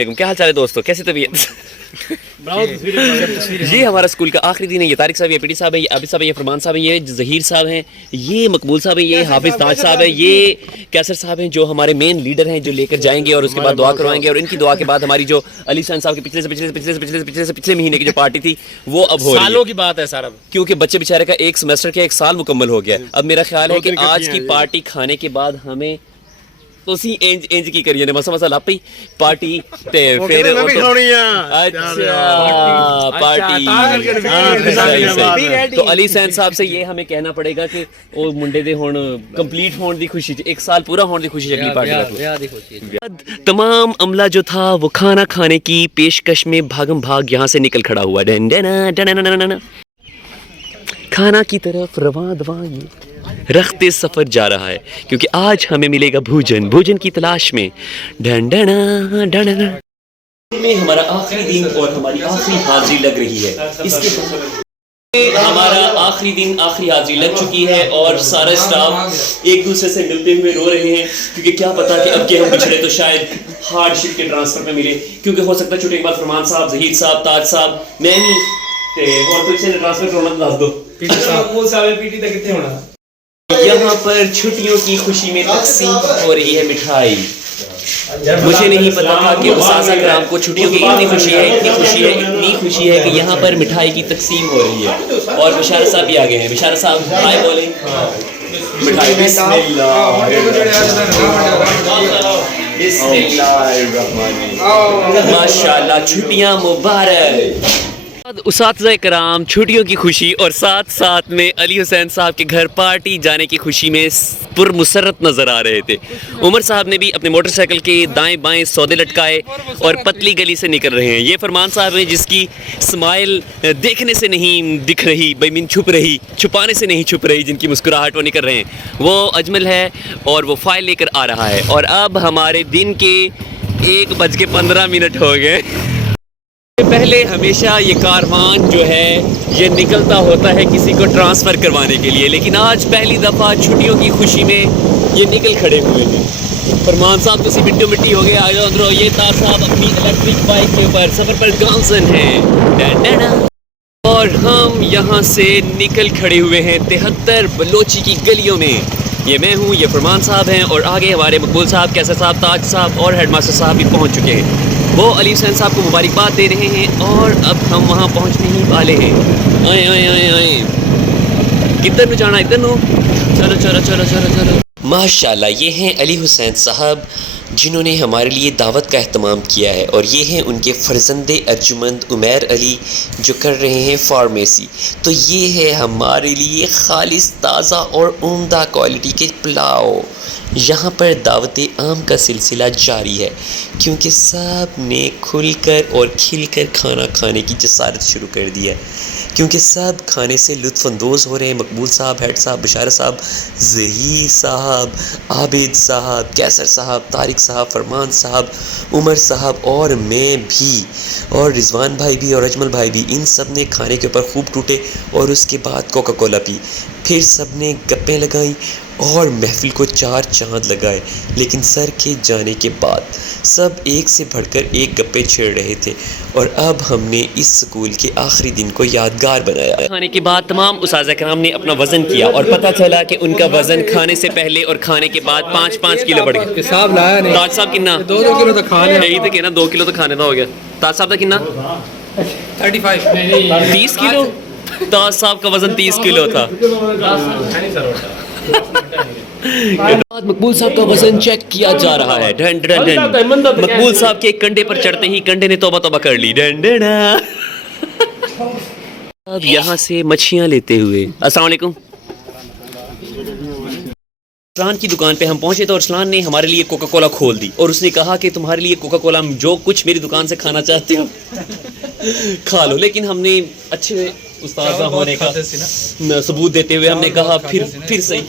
کیا حال چال ہے دوستو، کیسی طبیعت؟ یہ ہمارا اسکول کا آخری دن ہے. یہ طارق صاحب، یہ پی ٹی صاحب ہے، یہ عابد صاحب ہے، یہ فرمان صاحب ہیں، یہ ظہیر صاحب ہیں، یہ مقبول صاحب ہیں، یہ حافظ تاج صاحب ہے، یہ کیسر صاحب ہیں جو ہمارے مین لیڈر ہیں، جو لے کر جائیں گے اور اس کے بعد دعا کروائیں گے. اور ان کی دعا کے بعد ہماری جو علی حسین صاحب کی پچھلے مہینے کی جو پارٹی تھی وہ اب ہو رہی ہے. سالوں کی بات ہے سارا، کیونکہ بچے بیچارے کا ایک سیمسٹر کا ایک سال مکمل ہو گیا. اب میرا خیال ہے کہ آج کی پارٹی کھانے کے بعد ہمیں ਤੁਸੀਂ ਇੰਜ ਕੀ ਕਰੀਏ ਨੇ ਮਸਾ ਲਾਪੀ ਪਾਰਟੀ ਤੇ ਫਿਰ تو علی حسین صاحب سے یہ ہمیں کہنا پڑے گا کہ وہ منڈے دے ہون کمپلیٹ ہون دی خوشی، ایک سال پورا ہون دی خوشی اگلی پارٹی. تمام عملہ جو تھا وہ کھانا کھانے کی پیشکش میں بھاگم بھاگ یہاں سے نکل کھڑا ہوا. کھانا کی طرف رواں دواں یہ رخت سفر جا رہا ہے، کیونکہ آج ہمیں ملے گا بھوجن کی تلاش میں. میں ہمارا آخری دن اور ہماری آخری حاضری لگ رہی ہے. اس کے ہمارا آخری دن آخری حاضری لگ چکی ہے اور سارا اسٹاف ایک دوسرے سے ملتے ہوئے رو رہے ہیں، کیونکہ کیا پتا کہ اب کے ہم پچھڑے تو شاید ہارڈ شپ کے ٹرانسفر میں ملے، کیونکہ ہو سکتا ہے چھوٹے کے بعد فرمان صاحب، ظہیر صاحب، تاج صاحب، میں نہیں اور تو اسے ٹرانسفر کرنا دس دو. یہاں پر چھٹیوں کی خوشی میں تقسیم ہو رہی ہے مٹھائی. مجھے نہیں پتا تھا کہ اساتذہ کرام کو چھٹیوں کی اتنی خوشی ہے کہ یہاں پر مٹھائی کی تقسیم ہو رہی ہے. اور بشارت صاحب بھی آگے ہیں. بشارت صاحب ہائے بولیں. مٹھائی بسم اللہ ماشاءاللہ، چھٹیاں مبارک. اساتذہ کرام چھٹیوں کی خوشی اور ساتھ ساتھ میں علی حسین صاحب کے گھر پارٹی جانے کی خوشی میں پرمسرت نظر آ رہے تھے. عمر صاحب نے بھی اپنے موٹر سائیکل کے دائیں بائیں سودے لٹکائے اور پتلی گلی سے نکل رہے ہیں. یہ فرمان صاحب ہیں جس کی اسمائل دیکھنے سے نہیں دکھ رہی، چھپانے سے نہیں چھپ رہی، جن کی مسکراہٹ وہ نکل رہے ہیں. وہ اجمل ہے اور وہ فائل لے کر آ رہا ہے. اور اب ہمارے دن کے 1:15 ہو گئے. پہلے ہمیشہ یہ کاروان جو ہے یہ نکلتا ہوتا ہے کسی کو ٹرانسفر کروانے کے لیے، لیکن آج پہلی دفعہ چھٹیوں کی خوشی میں یہ نکل کھڑے ہوئے ہیں. فرمان صاحب تو مٹی مٹی ہو گئے. آج اندرو یہ تاج صاحب اپنی الیکٹرک بائک کے اوپر سفر پر گامزن ہیں. اور ہم یہاں سے نکل کھڑے ہوئے ہیں 73 بلوچی کی گلیوں میں. یہ میں ہوں، یہ فرمان صاحب ہیں، اور آگے ہمارے مقبول صاحب، کیسر صاحب، تاج صاحب اور ہیڈ ماسٹر صاحب بھی پہنچ چکے ہیں. وہ علی حسین صاحب کو مبارکباد دے رہے ہیں اور اب ہم وہاں پہنچنے ہی والے ہیں. آئے کدھر نو جانا؟ ادھر نو. چلو. ماشاءاللہ یہ ہیں علی حسین صاحب جنہوں نے ہمارے لیے دعوت کا اہتمام کیا ہے، اور یہ ہیں ان کے فرزند ارجمند عمیر علی جو کر رہے ہیں فارمیسی. تو یہ ہے ہمارے لیے خالص تازہ اور عمدہ کوالٹی کے پلاؤ. یہاں پر دعوت عام کا سلسلہ جاری ہے، کیونکہ سب نے کھل کر اور کھل کر کھانا کھانے کی جسارت شروع کر دی ہے، کیونکہ سب کھانے سے لطف اندوز ہو رہے ہیں. مقبول صاحب، ہیڈ صاحب، بشارت صاحب، ظہیر صاحب، عابد صاحب، کیسر صاحب، طارق صاحب، فرمان صاحب، عمر صاحب اور میں بھی، اور رضوان بھائی بھی اور اجمل بھائی بھی. ان سب نے کھانے کے اوپر خوب ٹوٹے اور اس کے بعد کوکا کولا پی. پھر سب نے گپیں لگائیں اور محفل کو 4 چاند لگائے. لیکن سر کے جانے کے بعد سب ایک سے بڑھ کر ایک گپے چھیڑ رہے تھے، اور اب ہم نے اس اسکول کے آخری دن کو یادگار بنایا. کھانے کے بعد تمام اساتذہ کرام نے اپنا وزن کیا اور پتہ چلا کہ ان کا وزن کھانے سے پہلے اور کھانے کے بعد 5 کلو بڑھ گیا. حساب لایا نہیں. تاج صاحب کتنا؟ 2 کلو تو کھانے. یہی تو کہنا 2 کلو تو کھانے کا ہو گیا. تاج صاحب کا کتنا؟ 30 کلو. تاج صاحب کا وزن 30 کلو تھا. مقبول صاحب کا وزن چیک کیا جا رہا ہے. مقبول صاحب کے کنڈے پر چڑھتے ہی کنڈے نے توبہ کر لی. اب یہاں سے مچھیاں لیتے ہوئے السلام علیکم. ارسلان کی دکان پہ ہم پہنچے تو ارسلان نے ہمارے لیے کوکا کولا کھول دی اور اس نے کہا کہ تمہارے لیے کوکا کولا جو کچھ میری دکان سے کھانا چاہتے ہو کھا لو. لیکن ہم نے اچھے استاذہ ہونے کا ثبوت دیتے ہوئے ہم نے کہا پھر صحیح.